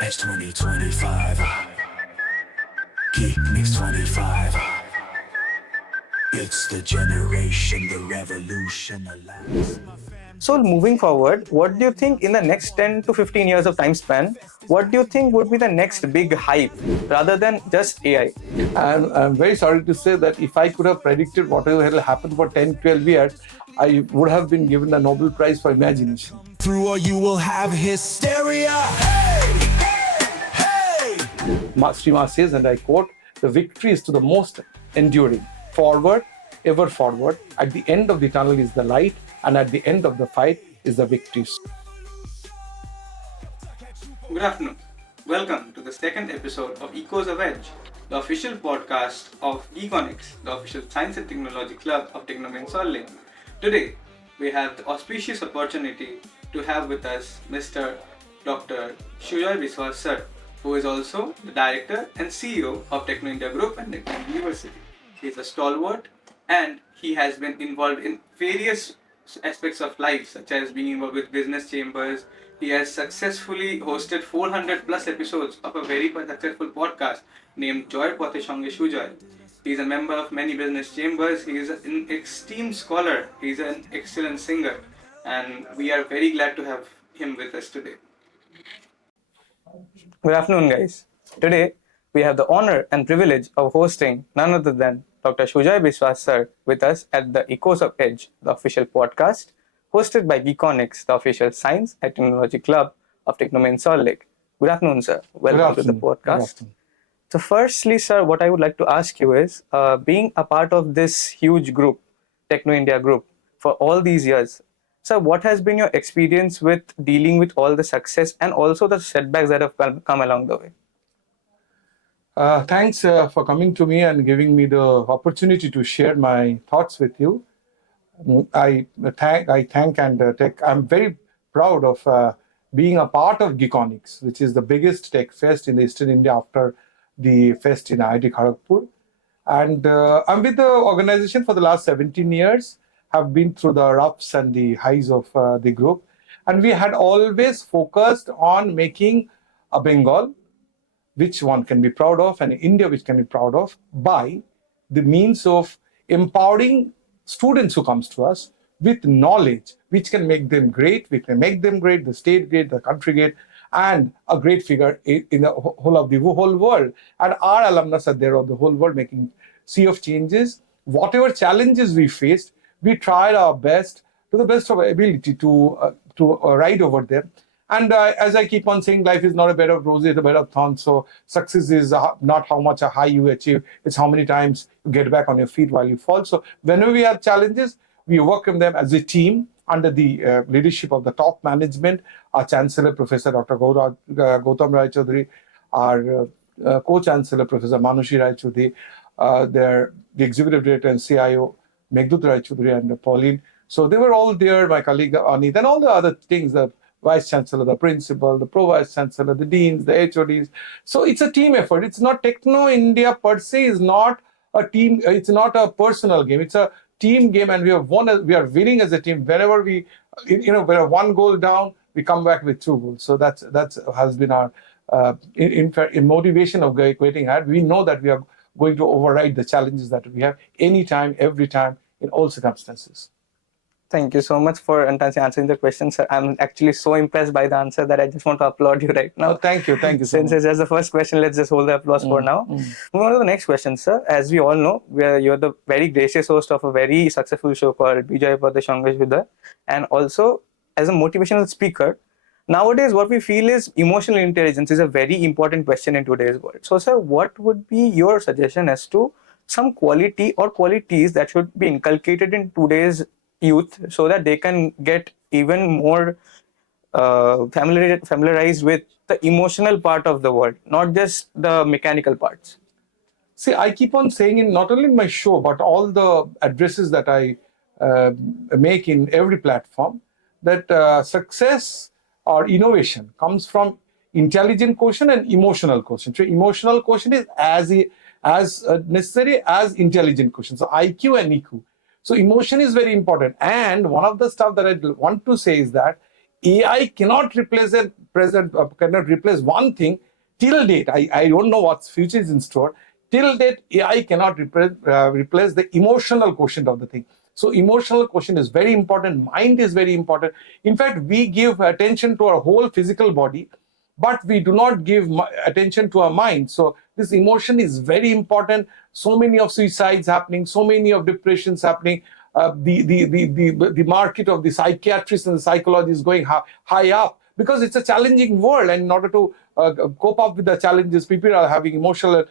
It's 2025. Geekonix 25. It's the generation, the revolution, alas. So moving forward, what do you think in the next 10 to 15 years of time span, what do you think would be the next big hype rather than just AI? And I'm very sorry to say that if I could have predicted whatever will happen for 10, 12 years, I would have been given the Nobel Prize for Imagination. Through or you will have hysteria. Hey, hey, hey. Srima says, and I quote, the victory is to the most enduring. Forward, ever forward. At the end of the tunnel is the light, and at the end of the fight is the victory. Good afternoon. Welcome to the second episode of Echoes of Edge, the official podcast of Geekonix, the official science and technology club of Techno in Salt Lake. Today, we have the auspicious opportunity to have with us Mr. Dr. Sujoy Biswas sir, who is also the director and CEO of Techno India Group and Techno University. He is a stalwart and he has been involved in various aspects of life, such as being involved with business chambers. He has successfully hosted 400 plus episodes of a very successful podcast named Joy Pothe Songe Sujoy. He is a member of many business chambers. He is an esteemed scholar. He is an excellent singer, and we are very glad to have him with us today. Good afternoon, guys. Today, we have the honor and privilege of hosting none other than Dr. Sujoy Biswas sir with us at the Echoes of Edge, the official podcast, hosted by Geekonix, the official science and technology club of Techno in Salt Lake. Good afternoon, sir. Welcome to the podcast. So firstly, sir, what I would like to ask you is, being a part of this huge group, Techno India Group, for all these years, sir, what has been your experience with dealing with all the success and also the setbacks that have come along the way? Thanks for coming to me and giving me the opportunity to share my thoughts with you. I thank and take. I'm very proud of being a part of Geekonix, which is the biggest tech fest in Eastern India after the fest in IIT Kharagpur. And I'm with the organization for the last 17 years, have been through the ups and the highs of the group. And we had always focused on making a Bengal, which one can be proud of, and India, which can be proud of, by the means of empowering students who comes to us with knowledge, which can make them great, we can make them great, the state great, the country great, and a great figure in the whole world. And our alumnus are there of the whole world making sea of changes. Whatever challenges we faced, we tried our best, to the best of our ability, to ride over them. And as I keep on saying, life is not a bed of roses, it's a bed of thorns. So success is not how much a high you achieve, it's how many times you get back on your feet while you fall. So whenever we have challenges, we work on them as a team under the leadership of the top management, our Chancellor, Professor Dr. Gautam Rai Chaudhary, our Co-Chancellor, Professor Manushi Rai Chaudhary, the Executive Director and CIO, Meghdut Rai Chaudhary and Pauline. So they were all there, my colleague Anit, and all the other things, the Vice Chancellor, the Principal, the Pro-Vice Chancellor, the Deans, the HODs. So it's a team effort. It's not Techno India per se is not a team, it's not a personal game. It's a team game, and we are winning as a team. Whenever we are one goal down, we come back with two goals. So that's has been our in motivation of getting ahead. We know that we are going to override the challenges that we have anytime, every time, in all circumstances. Thank you so much for answering the question, sir. I'm actually so impressed by the answer that I just want to applaud you right now. Oh, thank you. Since it's just the first question, let's just hold the applause for now. Moving on to the next question, sir. As we all know, you're the very gracious host of a very successful show called Joy Pothe Songe Sujoy, and also as a motivational speaker. Nowadays, what we feel is emotional intelligence is a very important question in today's world. So, sir, what would be your suggestion as to some quality or qualities that should be inculcated in today's youth so that they can get even more familiarized with the emotional part of the world, not just the mechanical parts? See, I keep on saying, not only in my show, but all the addresses that I make in every platform, that success or innovation comes from intelligent quotient and emotional quotient. So emotional quotient is as necessary as intelligent quotient. So IQ and EQ. So emotion is very important. And one of the stuff that I want to say is that AI cannot replace cannot replace one thing till date. I don't know what future is in store. Till date, AI cannot replace the emotional quotient of the thing. So emotional quotient is very important. Mind is very important. In fact, we give attention to our whole physical body, but we do not give attention to our mind. So this emotion is very important. So many of suicides happening, so many of depressions happening. The market of the psychiatrists and the psychology is going high up because it's a challenging world, and in order to cope up with the challenges, people are having emotional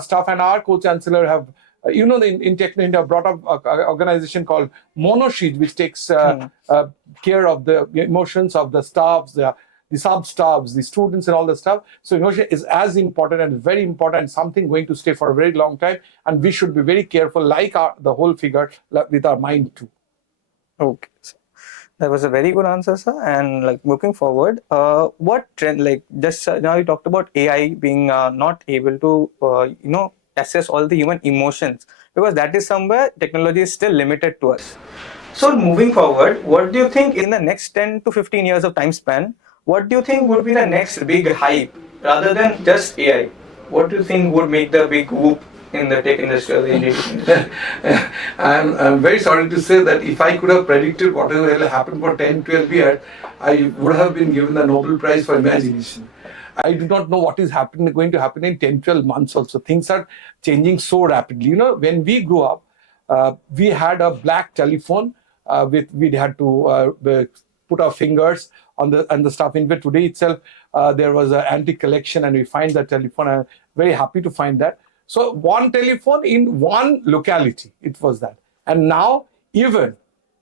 stuff. And our co-chancellor have in Techno India brought up an organization called Monosheet, which takes care of the emotions of the staffs, the sub-staffs, the students, and all the stuff. So emotion is as important and very important, and something going to stay for a very long time. And we should be very careful, like the whole figure, with our mind too. Okay. That was a very good answer, sir. And like looking forward, what trend, like just now you talked about AI being not able to, assess all the human emotions, because that is somewhere technology is still limited to us. So moving forward, what do you think in the next 10 to 15 years of time span, what do you think would be the next big hype rather than just AI? What do you think would make the big whoop in the tech industry or the engineering industry? I'm very sorry to say that if I could have predicted whatever will happen for 10, 12 years, I would have been given the Nobel Prize for imagination. I do not know what is going to happen in 10, 12 months also. Things are changing so rapidly. When we grew up, we had a black telephone we had to put our fingers on the stuff. In fact, today itself, there was an antique collection and we find that telephone. I'm very happy to find that. So one telephone in one locality, it was that. And now even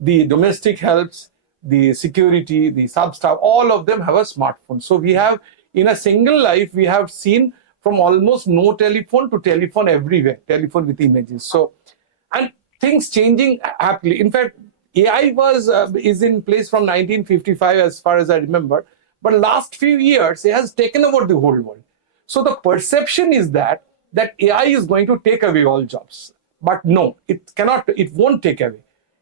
the domestic helps, the security, the sub-staff, all of them have a smartphone. So we have, in a single life, we have seen from almost no telephone to telephone everywhere, telephone with images. So, and things changing happily. In fact, AI is in place from 1955 as far as I remember, but last few years it has taken over the whole world. So the perception is that AI is going to take away all jobs, but no, it cannot. It won't take away.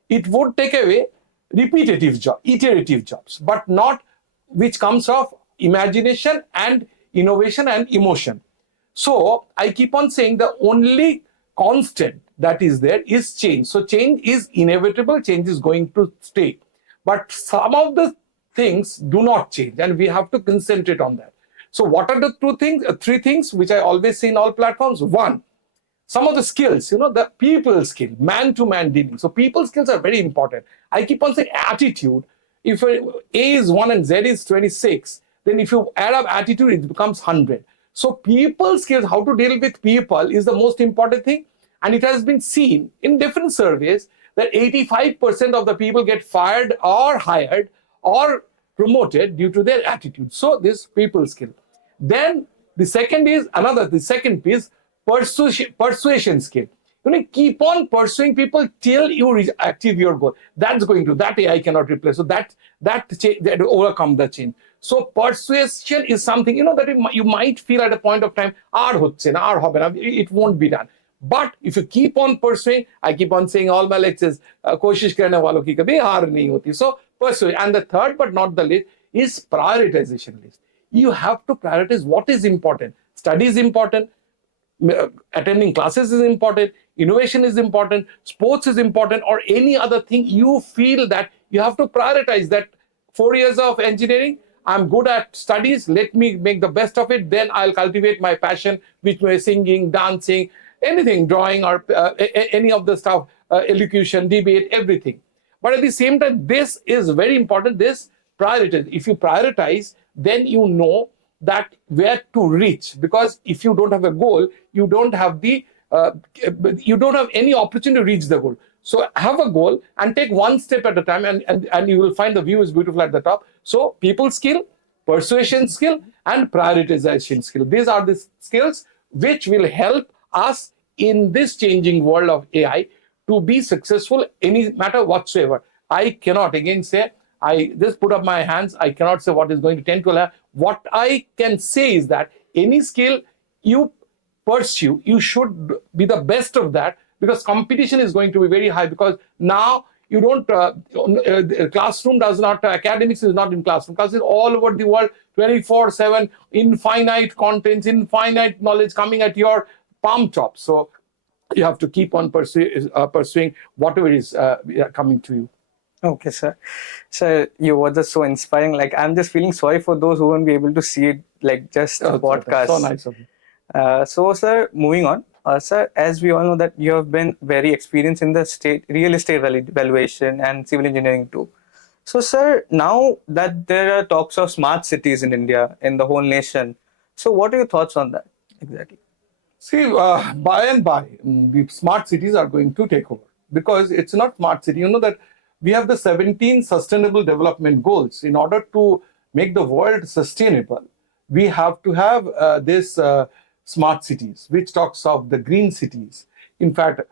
It would take away iterative jobs, but not which comes of imagination and innovation and emotion. So I keep on saying the only constant that is there is change. So change is inevitable, change is going to stay. But some of the things do not change, and we have to concentrate on that. So what are the three things which I always say in all platforms? One, some of the skills, the people skill, man-to-man dealing. So people skills are very important. I keep on saying attitude. If A is 1 and Z is 26, then if you add up attitude, it becomes 100. So people skills, how to deal with people, is the most important thing. And it has been seen in different surveys that 85% of the people get fired or hired or promoted due to their attitude. So this people skill. Then the second piece, persuasion skill. Keep on pursuing people till you achieve your goal. That AI cannot replace. So that overcome the change. So persuasion is something, that you might feel at a point of time, it won't be done. But if you keep on pursuing, I keep on saying all my lectures, koshish karne walon ki kabhi haar nahi hoti. So pursue. And the third but not the least is prioritization list. You have to prioritize what is important. Study is important, attending classes is important, innovation is important, sports is important, or any other thing you feel that you have to prioritize. That 4 years of engineering, I'm good at studies, let me make the best of it, then I'll cultivate my passion, which may singing, dancing, anything, drawing, or any of the stuff, elocution, debate, everything. But at the same time, this is very important, this prioritize. If you prioritize, then you know that where to reach, because if you don't have a goal, you don't have any opportunity to reach the goal. So have a goal and take one step at a time, and you will find the view is beautiful at the top. So people skill, persuasion skill, and prioritization skill. These are the skills which will help us in this changing world of AI to be successful any matter whatsoever. I cannot again say, I just put up my hands, I cannot say what is going to 10 to 11. What I can say is that any skill you pursue, you should be the best of that, because competition is going to be very high, because now You don't, classroom does not, academics is not in classroom. Class is all over the world, 24/7, infinite contents, infinite knowledge coming at your palm top. So you have to keep on pursuing whatever is coming to you. Okay, sir. Sir, you were just so inspiring. Like, I'm just feeling sorry for those who won't be able to see it, like, just a podcast. So nice of you. So, sir, moving on. Sir, as we all know that you have been very experienced in the real estate valuation and civil engineering too. So, sir, now that there are talks of smart cities in India, in the whole nation, so what are your thoughts on that exactly? See, by and by, the smart cities are going to take over, because it's not smart city. You know that we have the 17 sustainable development goals. In order to make the world sustainable, we have to have this smart cities, which talks of the green cities. In fact,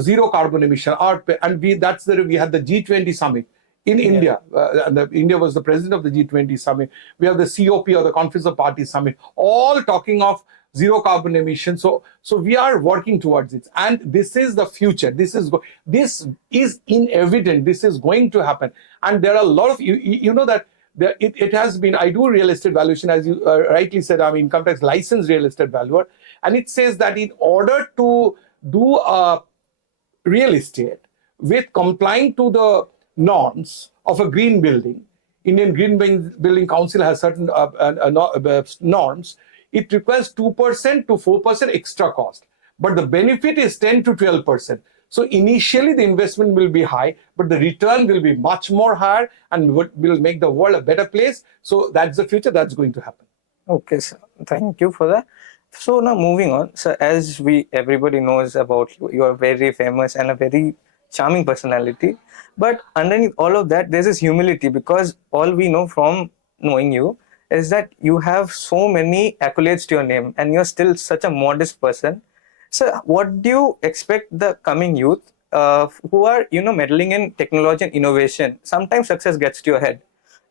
zero carbon emission. And we had the G20 summit in India. India was the president of the G20 summit. We have the COP, or the Conference of Parties summit, all talking of zero carbon emission. So we are working towards it, and this is the future. This is inevident. This is going to happen, and there are a lot of you know that it has been. I do real estate valuation, as you rightly said. I'm income tax licensed real estate valuer, and it says that in order to do a real estate with complying to the norms of a green building, Indian Green Building Council has certain norms. It requires 2% to 4% extra cost, but the benefit is 10 to 12%. So initially the investment will be high, but the return will be much more higher and will make the world a better place. So that's the future that's going to happen. Okay, sir. Thank you for that. So now moving on, so as everybody knows about you, you are very famous and a very charming personality. But underneath all of that, there's this humility, because all we know from knowing you is that you have so many accolades to your name and you're still such a modest person. So what do you expect the coming youth who are, meddling in technology and innovation? Sometimes success gets to your head.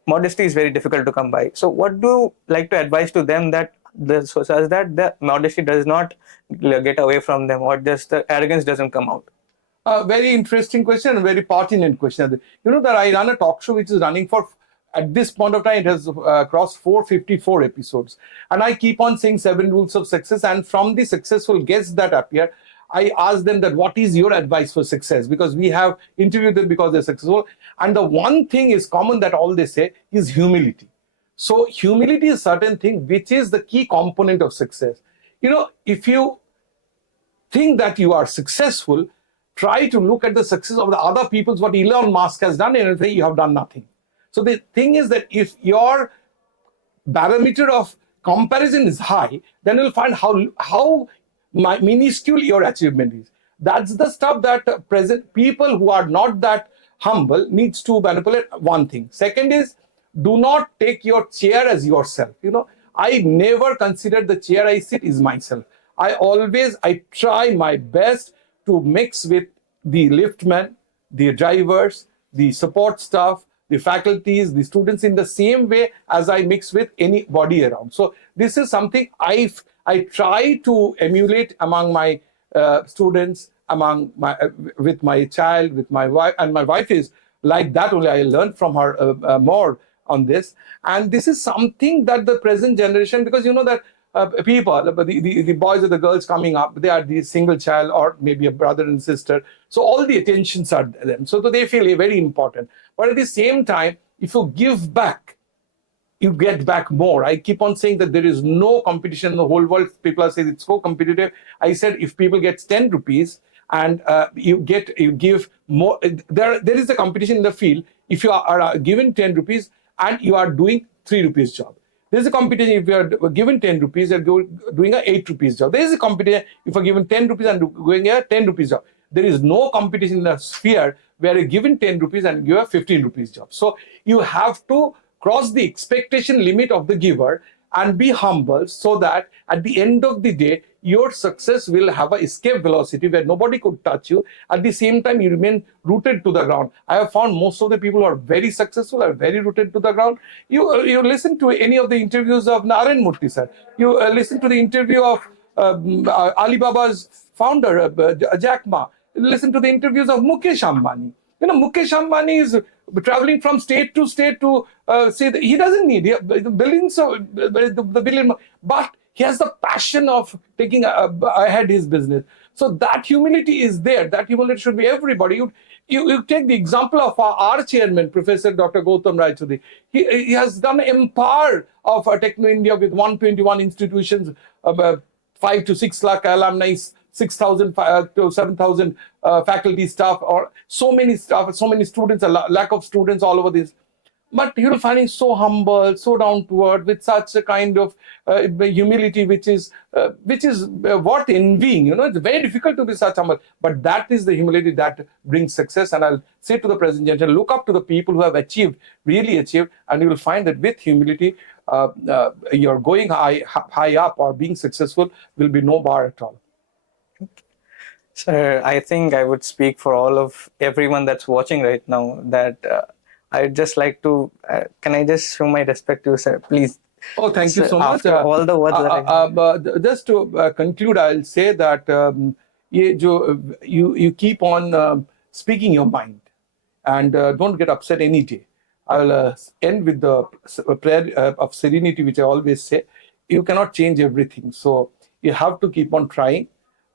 Modesty is very difficult to come by. So what do you like to advise to them so that the modesty does not get away from them, or just the arrogance doesn't come out? Very interesting question and very pertinent question. You know that I run a talk show which is running for, at this point of time, it has crossed 454 episodes. And I keep on saying 7 rules of success. And from the successful guests that appear, I ask them that what is your advice for success? Because we have interviewed them because they're successful. And the one thing is common that all they say is humility. So humility is a certain thing which is the key component of success. If you think that you are successful, try to look at the success of the other people's, what Elon Musk has done, and say you have done nothing. So the thing is that if your barometer of comparison is high, then you'll find how minuscule your achievement is. That's the stuff that present people who are not that humble needs to manipulate. One thing. Second is, do not take your chair as yourself. I never consider the chair I sit is myself. I try my best to mix with the liftmen, the drivers, the support staff, the faculties, the students in the same way as I mix with anybody around. So this is something I try to emulate among my students, with my child, with my wife, and my wife is like that only. I learned from her more on this, and this is something that the present generation, because that people, the boys or the girls coming up, they are the single child or maybe a brother and sister. So all the attentions are them. So they feel very important. But at the same time, if you give back, you get back more. I keep on saying that there is no competition in the whole world. People are saying it's so competitive. I said if people get 10 rupees and you give more, there is a competition in the field. If you are given 10 rupees and you are doing 3 rupees job. There is a competition if you are given 10 rupees and doing a 8 rupees job. There is a competition if you are given 10 rupees and doing a 10 rupees job. There is no competition in the sphere where you're given 10 rupees and give a 15 rupees job. So you have to cross the expectation limit of the giver and be humble, so that at the end of the day, your success will have a escape velocity where nobody could touch you. At the same time, you remain rooted to the ground. I have found most of the people who are very successful are very rooted to the ground. You listen to any of the interviews of Naren Murthy sir. You listen to the interview of Alibaba's founder, Jack Ma. Listen to the interviews of Mukesh Ambani. Mukesh Ambani is traveling from state to state to say that he doesn't need the billions of the billion, but he has the passion of taking ahead his business. So that humility is there. That humility should be everybody. You take the example of our chairman, Professor Dr. Gautam Rai Choudhury. He has done Empower of Techno India with 121 institutions, 5 to 6 lakh alumni, 6,000 to 7,000 faculty staff, or so many staff, so many students, a lack of students all over this. But you'll find him so humble, so down to earth, with such a kind of humility, which is worth envying. It's very difficult to be such humble, but that is the humility that brings success. And I'll say to the present generation, look up to the people who have really achieved, and you will find that with humility, you're going high up, or being successful will be no bar at all. Sir, I think I would speak for everyone that's watching right now that I'd just like to, can I just show my respect to you, sir, please? Oh, thank you so much. After all the words that just to conclude, I'll say that you keep on speaking your mind, and don't get upset any day. I'll end with the prayer of serenity, which I always say. You cannot change everything, so you have to keep on trying.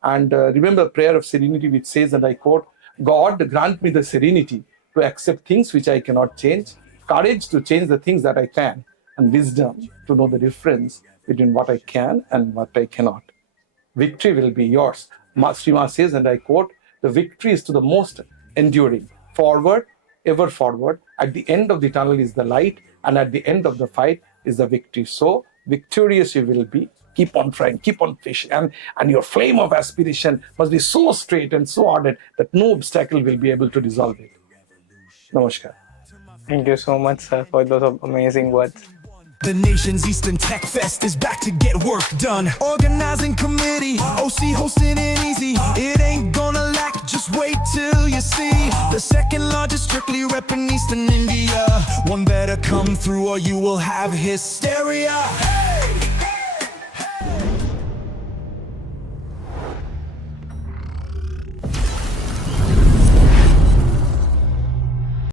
And remember the prayer of serenity, which says, and I quote, God grant me the serenity to accept things which I cannot change, courage to change the things that I can, and wisdom to know the difference between what I can and what I cannot. Victory will be yours. Srima says, and I quote, the victory is to the most enduring. Forward, ever forward. At the end of the tunnel is the light, and at the end of the fight is the victory. So victorious you will be. Keep on trying, keep on fishing, and your flame of aspiration must be so straight and so ardent that no obstacle will be able to dissolve it. Namaskar. Thank you so much, sir, for those amazing words. The nation's Eastern Tech Fest is back to get work done. Organizing committee, OC hosting it easy. It ain't gonna lack, just wait till you see. The second largest strictly repping Eastern India. One better come through or you will have hysteria.